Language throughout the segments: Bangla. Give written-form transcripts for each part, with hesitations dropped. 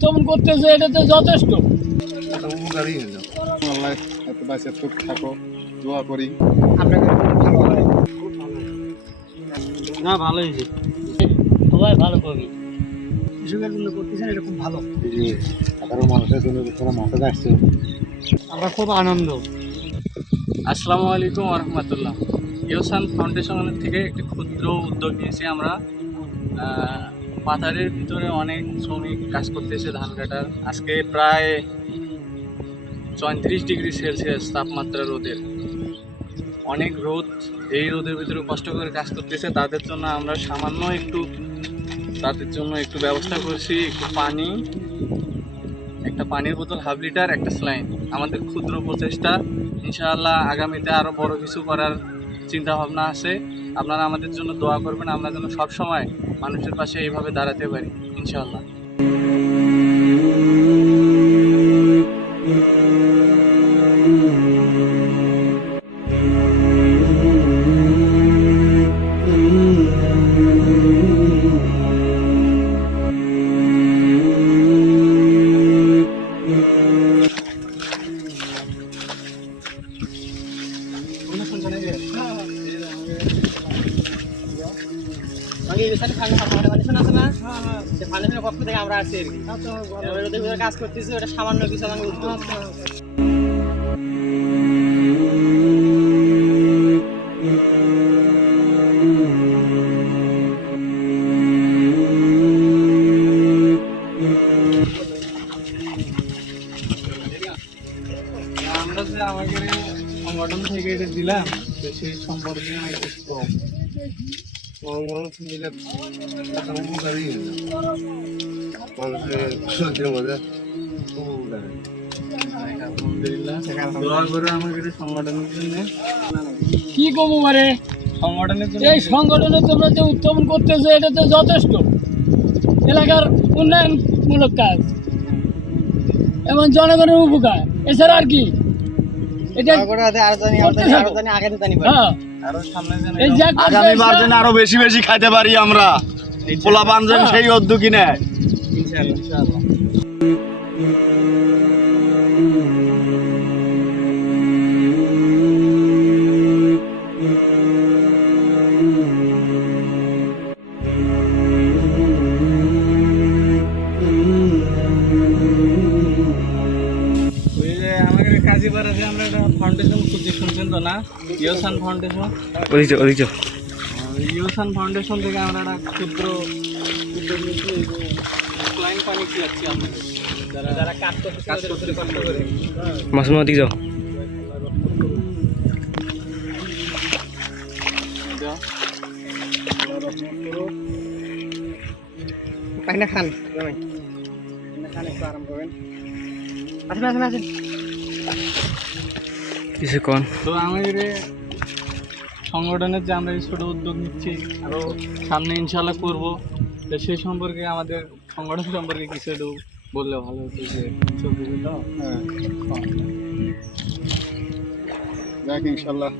উত্তম করতেছে, এটা তো যথেষ্ট। উপকারী হয়ে যাও। আল্লাহ এত বাঁচে থাকো, দোয়া করি। আপনাকে ভালো হয়। না, ভালো হয়েছে, সবাই ভালো করবি। কৃষকের জন্য করতেছেন, এটা খুব ভালো। সাধারণ মানুষের জন্য তোরা মাঠে আসছে, আমরা খুব আনন্দ। আসসালামু আলাইকুম রহমতুল্লাহ। ইহসান ফাউন্ডেশনের থেকে একটি ক্ষুদ্র উদ্যোগ নিয়েছি আমরা। পাথারের ভিতরে অনেক শ্রমিক কাজ করতেছে ধান কাটার। আজকে প্রায় 34 ডিগ্রি সেলসিয়াস তাপমাত্রা রোদের, অনেক রোদ। এই রোদের ভিতরে কষ্ট করে কাজ করতেছে। তাদের জন্য আমরা সামান্য তাদের জন্য একটু ব্যবস্থা করছি, একটু পানি, একটা পানির বোতল, হাফ লিটার, একটা স্যালাইন। আমাদের ক্ষুদ্র প্রচেষ্টা, ইনশাআল্লাহ আগামীতে আরও বড় কিছু করার চিন্তা ভাবনা আছে। আপনারা আমাদের জন্য দোয়া করবেন, আমরা যেন সবসময় মানুষের পাশে এইভাবে দাঁড়াতে পারি ইনশাআল্লাহ। ফাউন্ডেশনের পক্ষ থেকে আমরা আছি কাজ করতেছি, ওটা সামান্য কিছু আমাকে উদ্যোগ। আমরা যে আমাদের সংগঠন থেকে এটা দিলাম, সেই সম্পর্কে একটু কম। উপকারী হয়ে যাও। মানুষের শরীরের মধ্যে দোয়া করে আমাদের সংগঠনের জন্য। কি কমু পারে সংগঠনের জন্য এই সংগঠনে তোমরা যে উত্থাপন করতেছো, এটা তো যথেষ্ট। এলাকার উন্নয়নমূলক কাজ এবং জনগণের উপকার, এছাড়া আর কি? এটা হ্যাঁ, আরো সামনে যেন এই যে আগামীবার যেন আরো বেশি বেশি খাইতে পারি আমরা, পোলাপান যেন সেই উদ্যোগী নেয়। ইনশাআল্লাহ। আমাদের কাজীপাড়া যে আমরা একটা ফাউন্ডেশন খুঁজছি, শুনছেন তো না? ইহসান ফাউন্ডেশন। ইহসান ফাউন্ডেশন থেকে আমরা একটা ক্ষুদ্র উদ্যোগ নিচ্ছি। ক্লাইন্ট পানি খিলাচ্ছি আপনাদের, যারা কাজ করতে কষ্ট করে। পাইনা খান, খান, একটু আরাম করবেন। আসেন আসেন আসেন। তো আমাদের সংগঠনের যে আমরা এই ছোটো উদ্যোগ নিচ্ছি, আরও সামনে ইনশাল্লাহ করব। তো সেই সম্পর্কে, আমাদের সংগঠন সম্পর্কে কিছু একটু বললে ভালো হতো। যে যাক, ইনশাল্লাহ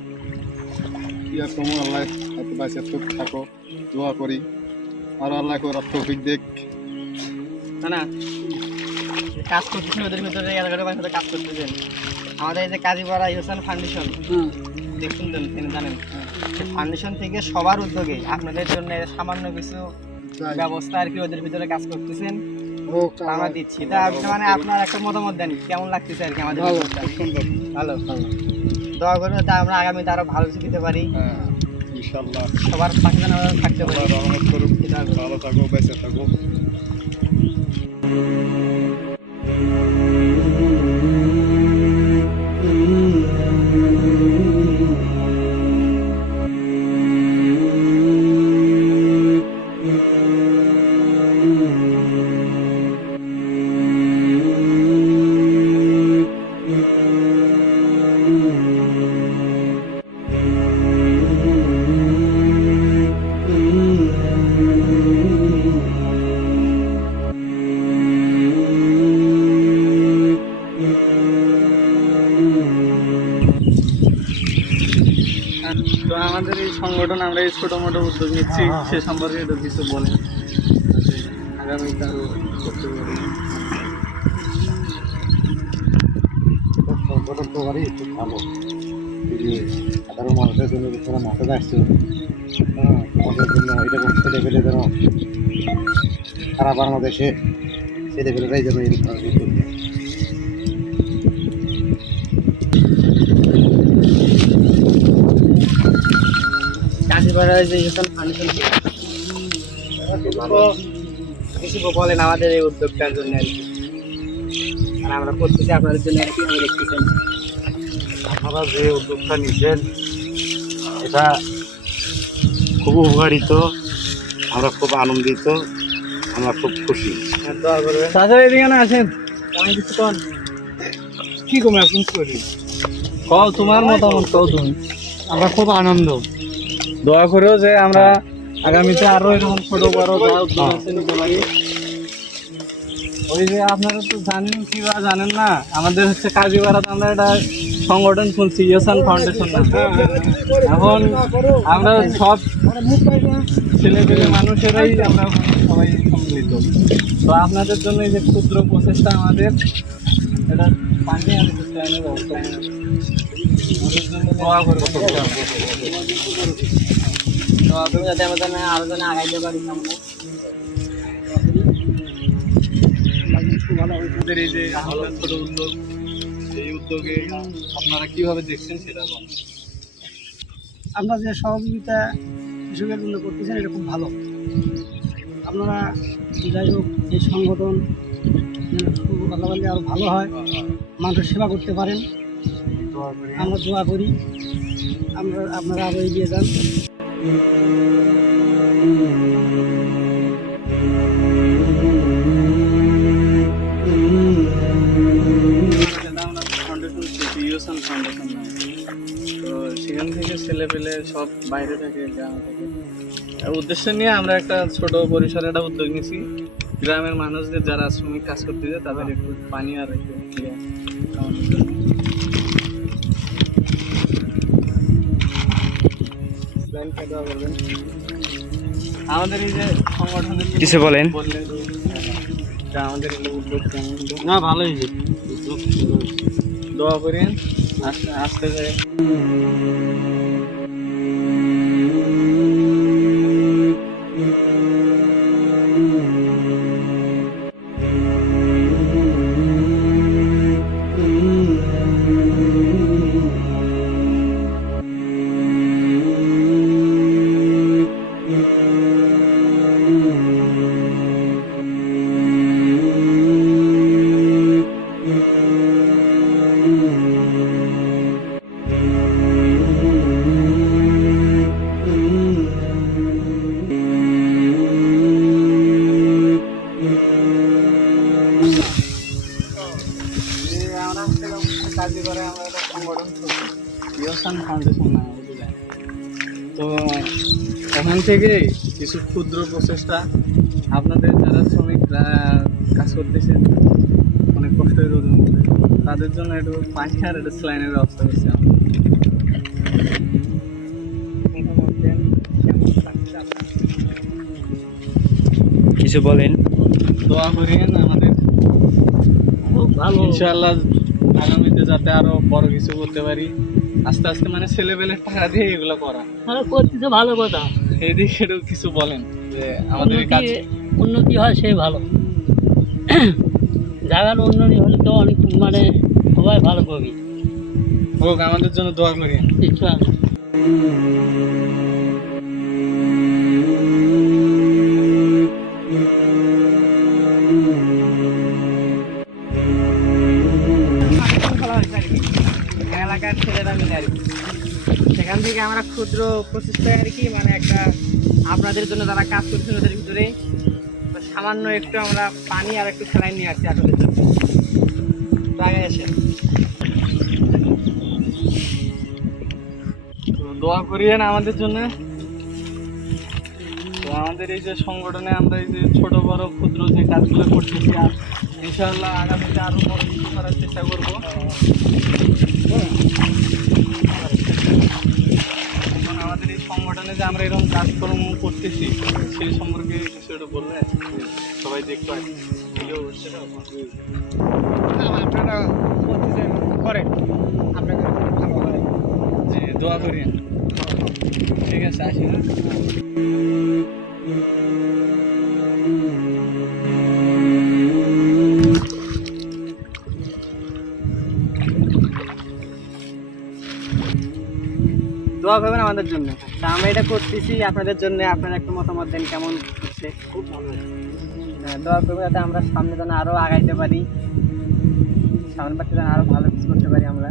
কি আর কমু, আল্লাহ এত বাঁচে থাকো, দোয়া করি। আর আল্লাহ করার তৌফিক দেখ। না কাজ করতেছেন, ওদের ভিতরে এলাকার সাথে কাজ করতেছেন। আমাদের এই যে কাজীপাড়া ইহসান ফাউন্ডেশন দেখুন, জানেন, ফাউন্ডেশন থেকে সবার উদ্যোগে আপনাদের জন্য সামান্য কিছু ব্যবস্থা আর কি ওদের ভিতরে কাজ করতেছেন, আমরা দিচ্ছি। তা মানে আপনার একটা মতামত দেন, কেমন লাগতেছে আর কি আমাদের? ভালো, দোয়া করবেন তা আমরা আগামীতে আরো ভালো কিছু দিতে পারি ইনশাল্লাহ। সবার পাশে যেন আমরা থাকতে পারি। রহমত করুক, ভালো থাকো, বেঁচে থাকো। তো আমাদের এই সংগঠন, আমরা এই ছোটো মোটো উদ্যোগ নিচ্ছি, সে সম্পর্কে একটু কিছু বলেন, আগামীতে আরও করতে পারি। পারি খুব ভালো। এই যে সাধারণ মানুষের জন্য যারা মাঠে আসছে, তোমাদের জন্য এরকম ছেলে পেলে যেন সারা বাংলাদেশে ছেলে পেলেরাই যেন এই কাজগুলো করবে। কাজীপাড়ায় যে ইহসান ফাউন্ডেশন কিছু বলেন আমাদের এই উদ্যোগটার জন্য আর কি, আর আমরা করতেছি আপনাদের জন্য আর কি আমি দেখতেছেন। আপনারা যে উদ্যোগটা নিচ্ছেন এটা খুব উপকারিত, আমরা খুব আনন্দিত, আমরা খুব খুশি। দোয়া করবেন। তাছাড়া এদিকে না আসেন, আমি কিছু কন কি কমে এখন করি কও তোমার মতামত কও তুমি। আমরা খুব আনন্দ। দোয়া করেও যে আমরা আগামীতে আরো এরকম ছোট বড় যা উদ্যোগ আছে নিতে পারি। ওই যে আপনারা তো জানেন কি বা জানেন না, আমাদের হচ্ছে কাজীপাড়াতে আমরা একটা সংগঠন খুলছি ইহসান ফাউন্ডেশন নামে। এখন আমরা সব ছেলে পেলে মানুষেরাই আমরা সবাই সম্মিলিত। তো আপনাদের জন্য এই যে ক্ষুদ্র প্রচেষ্টা আমাদের, এটা পানি আর চাইনের ব্যবস্থা আমাদের জন্য দোয়া করে দোয়া করবেন যাতে আমরা যেন আরো যেন আগাইতে পারি সামনে। আমাদের এই যে আমাদের ছোট উদ্যোগ, এই উদ্যোগে আপনারা কিভাবে দেখছেন সেটা বলেন। আমরা যে সহযোগিতা কৃষকের জন্য করতেছেন এটা খুব ভালো। আপনারা যাই হোক এই সংগঠন ভালো হলে আরও ভালো হয়, মানুষের সেবা করতে পারেন, আমরা দোয়া করি আপনারা আরও এগিয়ে যান। আমরা ফাউন্ডেশন ইহসান ফাউন্ডেশন নামে। তো সেখান থেকে ছেলে পেলে সব বাইরে থেকে গ্রাম থেকে উদ্দেশ্য নিয়ে আমরা একটা ছোট পরিসরে একটা উদ্যোগ নিয়েছি। গ্রামের মানুষদের যারা শ্রমিক কাজ করতে যায় তাদের একটু পানি আর একটু ইয়ে খাওয়ানোর জন্য। দোয়া করবেন। আমাদের এই যে সংগঠনের কিছু বলেন। বললে যা আমাদের এই উদ্যোগ কেমন উদ্যোগ? না ভালোই যে দোয়া করেন আস্তে আস্তে করে। আমরা কাজী করে আমরা একটা সংগঠন করছি ইহসান ফাউন্ডেশন নামে, বুঝলেন। তো ওখান থেকে কিছু ক্ষুদ্র প্রচেষ্টা আপনাদের যারা শ্রমিক কাজ করতেছেন অনেক কষ্টের রোদের মধ্যে, তাদের জন্য একটু পানি আর একটু স্যালাইনের ব্যবস্থা করছি আমরা। কিছু বলেন। দোয়া করেন আমাদের খুব ভালো। ইনশাআল্লাহ আগামীতে যাতে আরো বড় কিছু করতে পারি। আস্তে আস্তে মানে ছেলেবেলের টাকা দিয়ে এগুলো করা, করতেছে ভালো কথা, এইদিকে একটু কিছু বলেন যে আমাদের এই কাজ উন্নতি হয় সেই ভালো। জায়গার উন্নতি হলে তো অনেক মানে সবাই ভালো কবি হোক, আমাদের জন্য দোয়া করেন। কিছু আছে। এলাকার ছেলেরা মিলে আর কি, সেখান থেকে আমরা ক্ষুদ্র প্রচেষ্টায় আর কি মানে একটা আপনাদের জন্য যারা কাজ করছেন ওদের ভিতরে সামান্য একটু আমরা পানি আর একটু স্যালাইন নিয়ে আসছি আপনাদের জন্য। তো আগে আসেন। তো দোয়া করিয়েন আমাদের জন্য। তো আমাদের এই যে সংগঠনে আমরা এই যে ছোট বড় ক্ষুদ্র যে কাজগুলো করতেছি, আর ইনশাআল্লাহ আগামীতে আরো বড় কিছু করার চেষ্টা করবো। এখন আমাদের এই সংগঠনে যে আমরা এরকম কাজকর্ম করতেছি সেই সম্পর্কে কিছু একটু বললে সবাই দেখতে হয়। আপনারা করতেছেন করেন, আপনাকে ভালো হয়। জি দোয়া করি। ঠিক আছে, আসি না। দোয়া করবেন আমাদের জন্য। তা আমরা এটা করতেছি আপনাদের জন্য, আপনারা একটু মতামত দেন কেমন হচ্ছে। খুব ভালো হয়। দোয়া করবেন যাতে আমরা সামনে যেন আরও আগাইতে পারি, সামনে পাশে যেন আরও ভালো কিছু করতে পারি আমরা।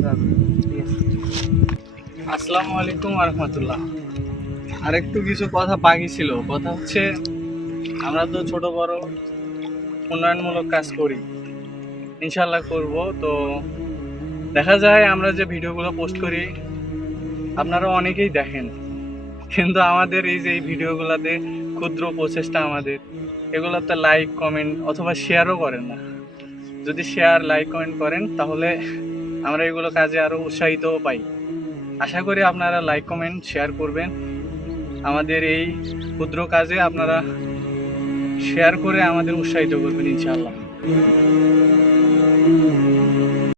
দোয়া করবেন, ঠিক আছে। আসসালামু আলাইকুম রহমতুল্লাহ। আরেকটু কিছু কথা বাকি ছিল। কথা হচ্ছে, আমরা তো ছোট বড় উন্নয়নমূলক কাজ করি, ইনশাল্লাহ করব। তো দেখা যায় আমরা যে ভিডিওগুলো পোস্ট করি আপনারা অনেকেই দেখেন, কিন্তু আমাদের এই যে এই ভিডিওগুলোতে ক্ষুদ্র প্রচেষ্টা আমাদের, এগুলোতে লাইক কমেন্ট অথবা শেয়ারও করেন না। যদি শেয়ার লাইক কমেন্ট করেন তাহলে আমরা এগুলো কাজে আরও উৎসাহিতও পাই। আশা করি আপনারা লাইক কমেন্ট শেয়ার করবেন। আমাদের এই ক্ষুদ্র কাজে আপনারা শেয়ার করে আমাদের উৎসাহিত করবেন ইনশাআল্লাহ।